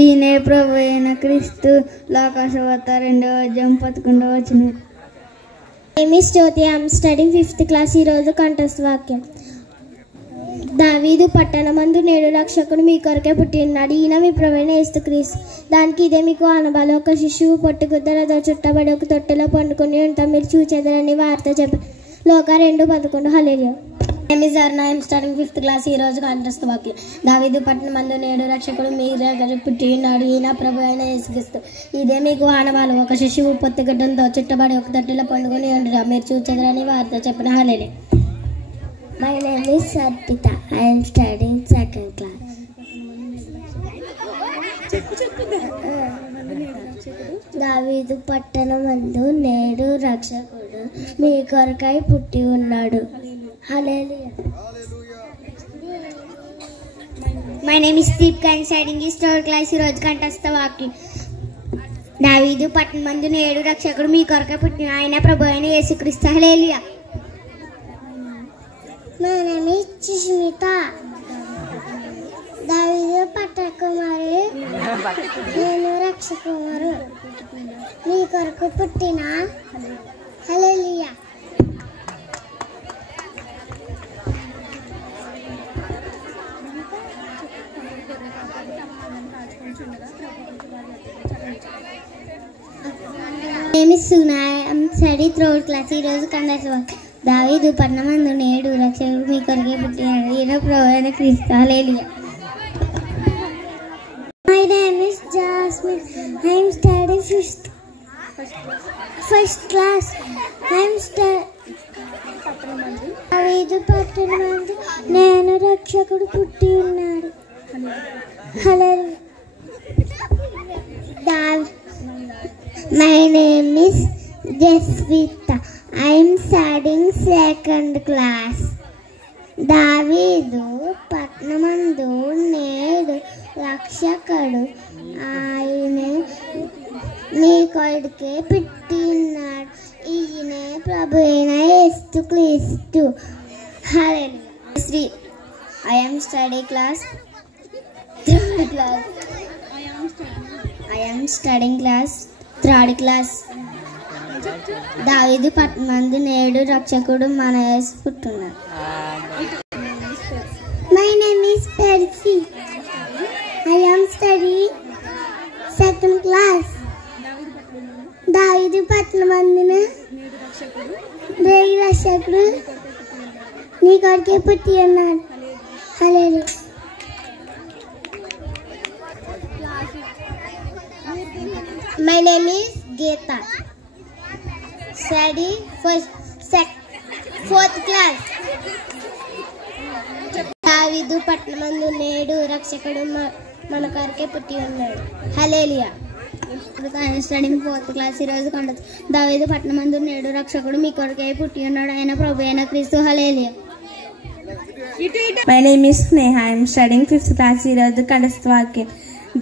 ఈయనే ప్రభు అయిన క్రీస్తు. లోకాసువార్త 2:11. Miss Jyothi, I'm studying 5th class. ఈరోజు కంఠస్థ వాక్యం. దావీదు పట్టణమందు నేడు రక్షకుడు మీ కొరకే పుట్టి ఉన్నాడు. ఈయన మీ ప్రభువైన యేసుక్రీస్తు. దానికి ఇదే మీకు ఆనవాలు. ఒక శిశువు పొట్టుగుద్దలతో చుట్టబడి ఒక తొట్టెలో పండుకొని ఉంటాం, మీరు చూచెదరని వార్త చెప్పారు. లోక 2:11. హల్లెలూయా. I'm studying 5th class. ఈరోజు కంఠస్థ వాక్యం. దావీదు పట్టణమందు నేడు రక్షకుడు మీ దగ్గర పుట్టి ఉన్నాడు. ఈయన ప్రభు అయిన యేసుక్రీస్తు. ఇదే మీకు ఆనవాలు. ఒక శిశువు పొత్తిగడ్డంతో చుట్టబడి ఒక తొట్టెలో పండుకొని ఉండడం, మీరు చూచెదరని వార్త చెప్పిన. హల్లెలూయా. My name is Sarpita. I am studying 2nd class. దావీదు పట్టణమందు నేడు రక్షకుడు మీ కొరకై పుట్టి ఉన్నాడు. హల్లెలూయా. My name is Deepika. I am studying 3rd class. ఈరోజు కంఠస్థ వాక్యం. దావీదు పట్టణమందు నేడు రక్షకుడు మీ కొరకై పుట్టి ఆయన ప్రభు అయిన యేసుక్రీస్తు. హల్లెలూయా. My name is Chishmita. దావీదు పట్టకుమారి నేను రక్షకుమారు మీ కొరకు పుట్టిన. హల్లెలూయా. Name is Suna. I am study 3rd class. ఈరోజు కంఠస్థ వాక్యం. దావీదు పట్టణమందు నేడు రక్షకుడు మీ కొరకే పుట్టినాడు. ఈయన ప్రభు అయిన క్రీస్తు. హల్లెలూయా. My name is Jasmine. I am studying 1st class. I am దావీదు పట్టణమందు నేను రక్షకుడు పుట్టి ఉన్నాడు. హల్లెలూయా. My name is Jasvita. I am studying 2nd class. దావీదు పట్టణమందు నేడు రక్షకుడు ఆయన మీ కొరకే పుట్టి ఉన్నాడు. ఈయనే ప్రభు అయిన యేసుక్రీస్తు. హల్లెలూయా. I am studying class 3rd class. I am studying class 3rd class. దావీదు పట్టణమందు నేడు రక్షకుడు మన యేసు పుట్టున్నాడు. My name is Percy. I am studying 2nd class. దావీదు పట్టణమందు నేడు రక్షకుడు నీ కొరకే పుట్టి ఉన్నాడు. హల్లెలూయా. My name is Geeta. Study 4th class. దావీదు పట్టణమందు నేడు రక్షకుడు మన కొరకే పుట్టి ఉన్నాడు. హల్లెలూయా. Studying 4th class. ఈరోజు కంఠస్థ. దావీదు పట్టణమందు నేడు రక్షకుడు మీ కొరకే పుట్టి ఉన్నాడు. ఆయన ప్రభు అయిన క్రీస్తు. హల్లెలూయా. My name is Sneha. I am studying 5th class. ఈరోజు కంఠస్థ వాక్యం.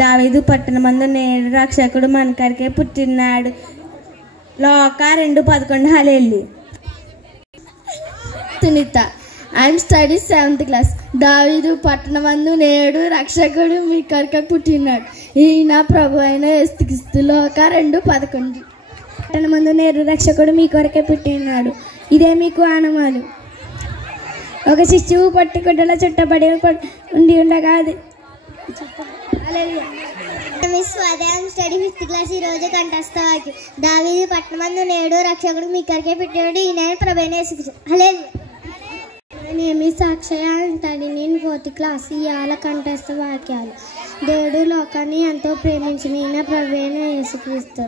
దావీదు పట్టణమందు నేడు రక్షకుడు మన కొరకే పుట్టినాడు. లోక 2:11. హల్లెలూయా. Sunitha. I am studying 7th class. దావీదు పట్టణమందు నేడు రక్షకుడు మీ కొరకే పుట్టినాడు. ఈయన ప్రభు అయిన యేసుక్రీస్తు. లోక 2:11. పట్టణమందు నేడు రక్షకుడు మీ కొరకే పుట్టినాడు. ఇదే మీకు ఆనవాలు. ఒక శిశువు పట్టుకుంటలో చుట్టబడి ఉండి ఉండగా అది. Study 5th class. ఈరోజు కంఠస్థ వాక్యం. దావీదు పట్టణమందు నేడు రక్షకుడు మీ కొరకే పుట్టినాడు. ఈయన ప్రభు అయిన యేసుక్రీస్తు. హల్లెలూయా. My name is Akshaya. I am studying in 4th class. ఇవాళ కంఠస్థ వాక్యాలు. దేవుడు లోకాన్ని ఎంతో ప్రేమించిన ఈయన ప్రభు అయిన యేసుక్రీస్తు.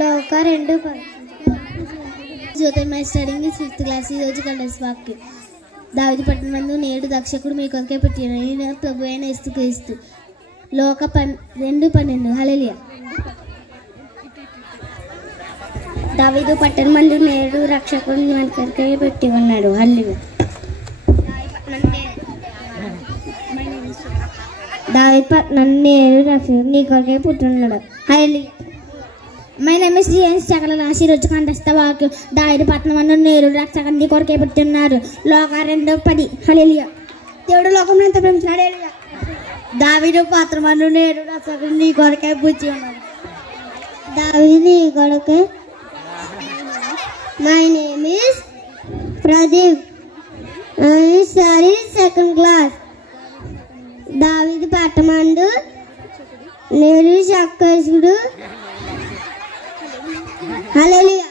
లోక 2:11. Jyothi. My studying 5th class. ఈరోజు కంఠస్థ వాక్యం. దావీదు పట్టణమందు నేడు రక్షకుడు మీ కొరకే పుట్టినాడు. ఈయన ప్రభు అయిన యేసుక్రీస్తు. లోక 2:12. హల్లెలూయా. దావీదు పట్టణమందు నేడు రక్షకుడు మన కొరకే పుట్టి ఉన్నాడు. హల్లెలూయా. దావీదు పట్టణమందు నేడు రక్షకుడు నీ కొరకే పుట్టి ఉన్నాడు. హల్లెలూయా. My name is James Chakalasi. ఈరోజు కంఠస్థ వాక్యం. దావీదు పట్టణమందు నేడు రక్షకుడు నీ కొరకే పుట్టి ఉన్నారు. లోక 2:10. హల్లెలూయా. దేవుడు లోకమును ఎంత ప్రేమించాడు. హల్లెలూయా. దావీదు పట్టణమందు నేడు రక్షకుడు మీ కొరకే పుట్టి ఉన్నాడు. దావీదు నీ కొరకే. My name is Pradeep. I study second class. దావీదు పట్టణమందు నేడు రక్షకుడు. హల్లెలూయా.